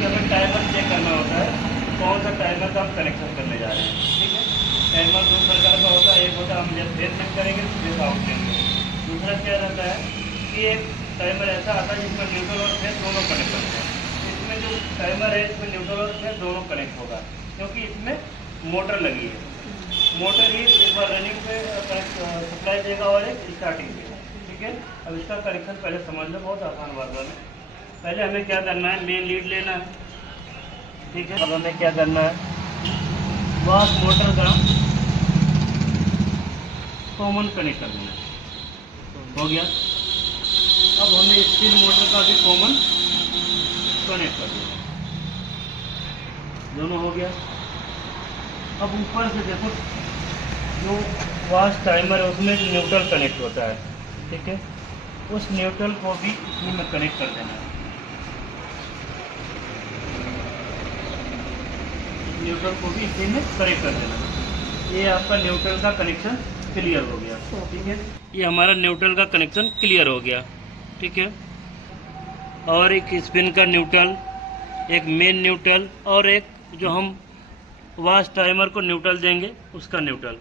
क्योंकि हमें timer check करना होता है कौन सा टाइमर का हम कनेक्शन करने जा रहे हैं। ठीक है, टाइमर दो प्रकार का होता है, एक होता है हम जब फेस सेट करेंगे तो फेस आउट लेंगे। दूसरा क्या रहता है कि एक टाइमर ऐसा आता है जिसमें न्यूट्रल और फेस दोनों कनेक्ट होते हैं। इसमें जो टाइमर है इसमें न्यूट्रल और फेस दोनों कनेक्ट होगा, क्योंकि इसमें मोटर लगी है। मोटर ही एक बार रनिंग पे सप्लाई देगा और एक स्टार्टिंग देगा। ठीक है, अब इसका कनेक्शन पहले समझ लो, बहुत आसान बात है। पहले हमें क्या करना है, मेन लीड लेना है। ठीक है, अब हमें क्या करना है, वाश मोटर का कॉमन कनेक्ट कर देना हो गया। अब हमें स्पिन मोटर का भी कॉमन कनेक्ट कर देना, दोनों हो गया। अब ऊपर से देखो जो वाश टाइमर है उसमें न्यूट्रल कनेक्ट होता है। ठीक है, उस न्यूट्रल को भी इसी में कनेक्ट कर देना है। न्यूट्रल को भी इसी में कनेक्ट कर देना है। ये आपका न्यूट्रल का कनेक्शन क्लियर हो गया। ठीक है, ये हमारा न्यूट्रल का कनेक्शन क्लियर हो गया। ठीक है, और एक स्पिन का न्यूट्रल, एक मेन न्यूट्रल और एक जो हम वाश टाइमर को न्यूट्रल देंगे उसका न्यूट्रल,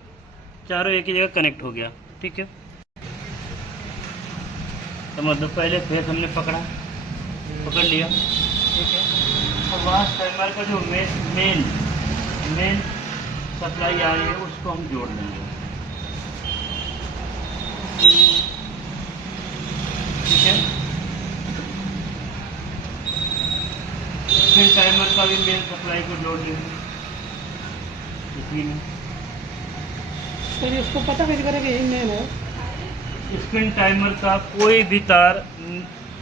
चारों एक ही जगह कनेक्ट हो गया। ठीक है, तो मतलब पहले फेस हमने पकड़ लिया। ठीक है, अब वाश टाइमर का जो मेन सप्लाई आ रही है उसको हम जोड़ देंगे। ठीक है, फिर टाइमर का भी मेन सप्लाई को जोड़ देंगे इसी में। सर इसको पता कैसे करेंगे, यही मेन है। स्पिन टाइमर का कोई भी तार,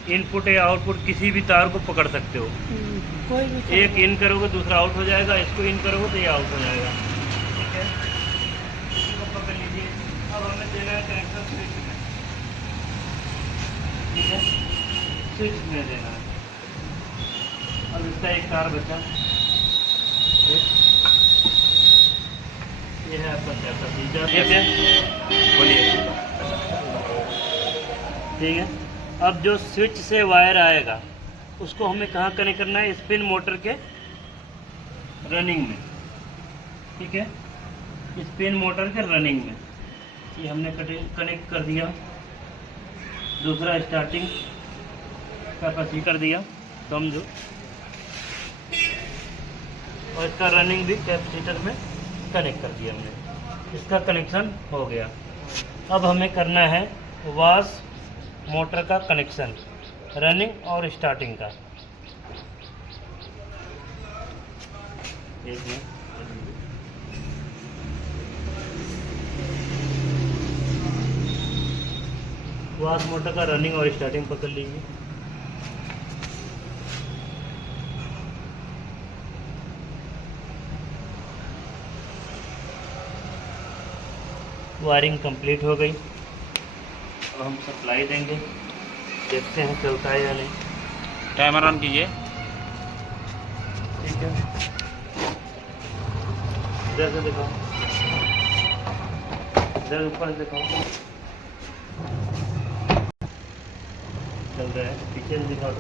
इनपुट या आउटपुट किसी भी तार को पकड़ सकते हो। कोई भी एक इन करोगे दूसरा आउट हो जाएगा, इसको इन करोगे तो ये आउट हो जाएगा। ठीक है, इसको पकड़ लीजिए। अब हमें देना है कनेक्शन स्विच में। ठीक है, स्विच में देना है। अब इसका एक तार बचा, ये है आपका कैपेसिटर। बोलिए। ठीक है, अब जो स्विच से वायर आएगा उसको हमें कहाँ कनेक्ट करना है, स्पिन मोटर के रनिंग में। ठीक है, स्पिन मोटर के रनिंग में ये हमने कनेक्ट कर दिया। दूसरा स्टार्टिंग कैपेसिटर कर दिया समझो, और इसका रनिंग भी कैपेसिटर में कनेक्ट कर दिया हमने। इसका कनेक्शन हो गया। अब हमें करना है वाश मोटर का कनेक्शन, रनिंग और स्टार्टिंग का। एक मिनट, वाश मोटर का रनिंग और स्टार्टिंग पकड़ लीजिए। वायरिंग कंप्लीट हो गई। अब हम सप्लाई देंगे, देखते हैं चलता है या नहीं। टाइमर ऑन कीजिए। ठीक है, इधर से दिखाओ, इधर ऊपर से दिखाओ, चल रहा है। पीछे से दिखाओ।